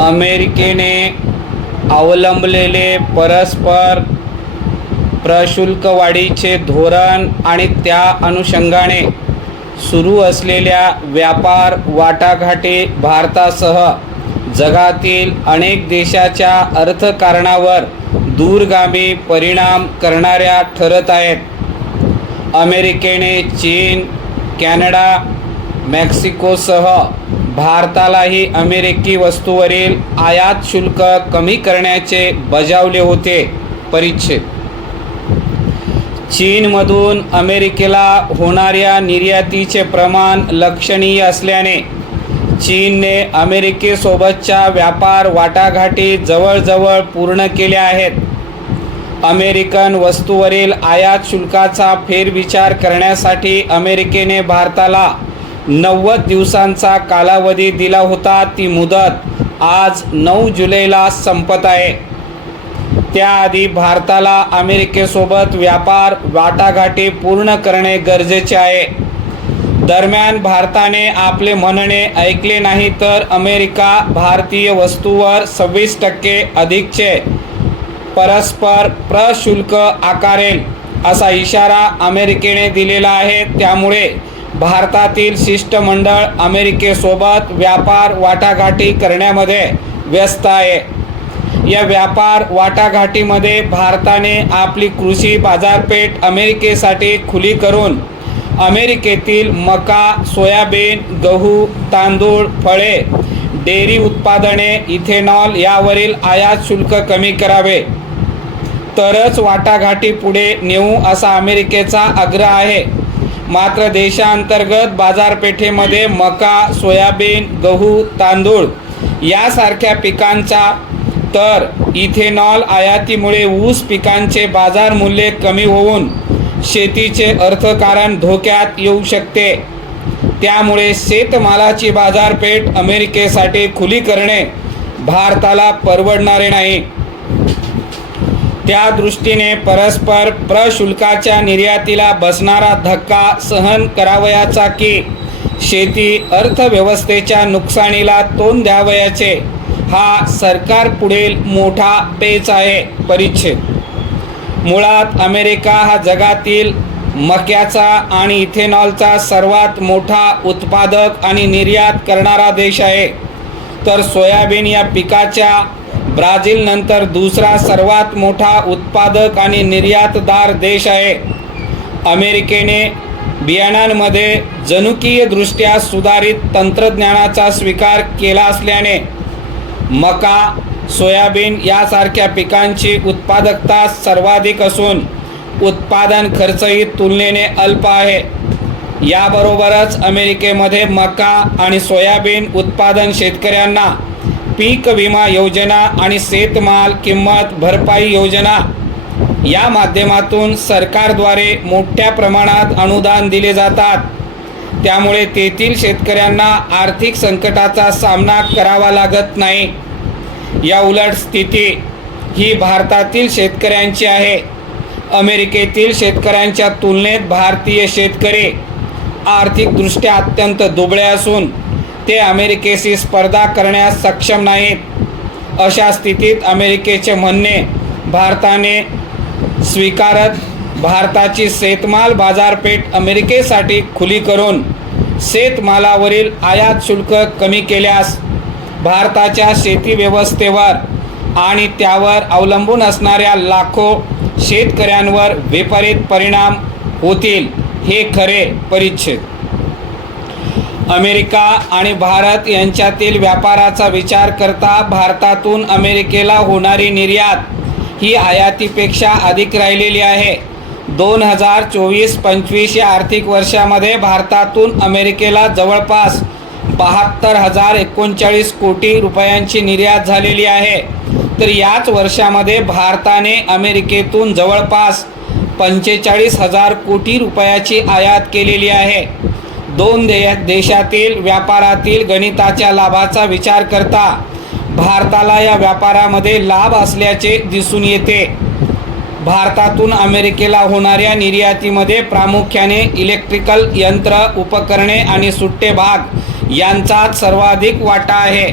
अमेरिकेने अवलंबलेले परस्पर प्रशुल्क वाढीचे धोरण आणि त्या अनुषंगाने सुरू असलेल्या व्यापार वाटाघाटी भारतासह जगातील अनेक देशाच्या अर्थकारणावर दूरगामी परिणाम करणाऱ्या ठरत आहेत। अमेरिकेने चीन, कॅनडा, मेक्सिकोसह भारतालाही अमेरिकी वस्तूवरील आयात शुल्क कमी करण्याचे बजावले होते। परिच्छेद चीनमधून अमेरिकेला होणाऱ्या निर्यातीचे प्रमाण लक्षणीय असल्याने चीनने अमेरिकेसोबतच्या व्यापार वाटाघाटी जवळजवळ पूर्ण केल्या आहेत। अमेरिकन वस्तूवरील आयात शुल्काचा फेरविचार करण्यासाठी अमेरिकेने भारताला 90 दिवसांचा कालावधी दिला होता। ती मुदत आज 9 जुलैला संपत आहे। त्याआधी भारताला अमेरिकेसोबत व्यापार वाटाघाटी पूर्ण करणे गरजेचे आहे। दरम्यान भारताने आपले म्हणणे ऐकले नाही तर अमेरिका भारतीय वस्तूवर 26% अधिकचे परस्पर प्रशुल्क आकारेल असा इशारा अमेरिकेने दिलेला आहे। त्यामुळे भारतातील शिष्टमंडळ अमेरिकेसोबत व्यापार वाटाघाटी करण्यामध्ये व्यस्त आहे। या व्यापार वाटाघाटीमध्ये भारताने आपली कृषी बाजारपेठ अमेरिकेसाठी खुली करून अमेरिकेतील मका, सोयाबीन, गहू, तांदूळ, फळे, डेअरी उत्पादने, इथेनॉल यावरील आयात शुल्क कमी करावे, तरच वाटाघाटी पुढे नेऊ असा अमेरिकेचा आग्रह आहे। मात्र देशांतर्गत बाजारपेठेमध्ये मका, सोयाबीन, गहू, तांदूळ यासारख्या पिकांचा तर इथेनॉल आयातीमुळे ऊस पिकांचे बाजार मूल्य कमी होऊन शेतीचे अर्थकारण धोक्यात येऊ शकते। त्यामुळे शेतमालाची बाजारपेठ अमेरिकेसाठी खुली करणे भारताला परवडणारे नाही। त्या दृष्टीने परस्पर प्रशुल्काच्या निर्यातीला बसणारा धक्का सहन करावयाचा की शेती अर्थव्यवस्थेच्या नुकसानीला तोंड द्यावयाचे हा सरकार पुढील मोठा पेच आहे। परिच्छेद मुळात अमेरिका हा जगातील मक्याचा आणि इथेनॉलचा सर्वात मोठा उत्पादक आणि निर्यात करणारा देश आहे, तर सोयाबीन या पिकाच्या ब्राझील नंतर दुसरा सर्वात मोठा उत्पादक आणि निर्यातदार देश आहे। अमेरिकेने बियाणांमध्ये जनुकीयदृष्ट्या सुधारित तंत्रज्ञानाचा स्वीकार केला असल्याने मका, सोयाबीन यासारख्या पिकांची उत्पादकता सर्वाधिक असून उत्पादन खर्चही तुलनेने अल्प आहे। याबरोबरच अमेरिकेमध्ये मका आणि सोयाबीन उत्पादन शेतकऱ्यांना पीक विमा योजना आणि शेतमाल किंमत भरपाई योजना या माध्यमातून सरकारद्वारे मोठ्या प्रमाणात अनुदान दिले जातात। त्यामुळे तेथील शेतकऱ्यांना आर्थिक संकटाचा सामना करावा लागत नाही। या उलट स्थिती ही भारतातील शेतकऱ्यांची आहे। अमेरिकेतील शेतकऱ्यांच्या तुलनेत भारतीय शेतकरी आर्थिकदृष्ट्या अत्यंत दुबळे असून ते अमेरिकेशी स्पर्धा करण्यास सक्षम नाहीत। अशा स्थितीत अमेरिकेचे म्हणणे भारताने स्वीकारत भारताची शेतमाल बाजारपेठ अमेरिकेसाठी खुली करून शेतमालावरील आयात शुल्क कमी केल्यास भारताच्या शेती व्यवस्थेवर आणि त्यावर अवलंबून असणाऱ्या लाखो शेतकऱ्यांवर विपरीत परिणाम होतील हे खरे। परिच्छेद अमेरिका आणि भारत यांच्यातील व्यापाराचा विचार करता भारतातून अमेरिकेला होणारी निर्यात ही आयातीपेक्षा अधिक राहिलेली आहे। 2024-25 या आर्थिक वर्षामध्ये भारतातून अमेरिकेला जवळपास 72,039 कोटी रुपयांची निर्यात झालेली आहे, तर याच वर्षामध्ये भारताने अमेरिकेतून जवळपास 45,000 कोटी रुपयाची आयात केलेली आहे। दोन देशातील व्यापारातील गणिताच्या लाभाचा विचार करता भारताला या व्यापारामध्ये लाभ असल्याचे दिसून येते। भारतातून अमेरिकेला होणाऱ्या निर्यातीमध्ये प्रामुख्याने इलेक्ट्रिकल यंत्र, उपकरणे आणि सुट्टे भाग यांचा सर्वाधिक वाटा आहे।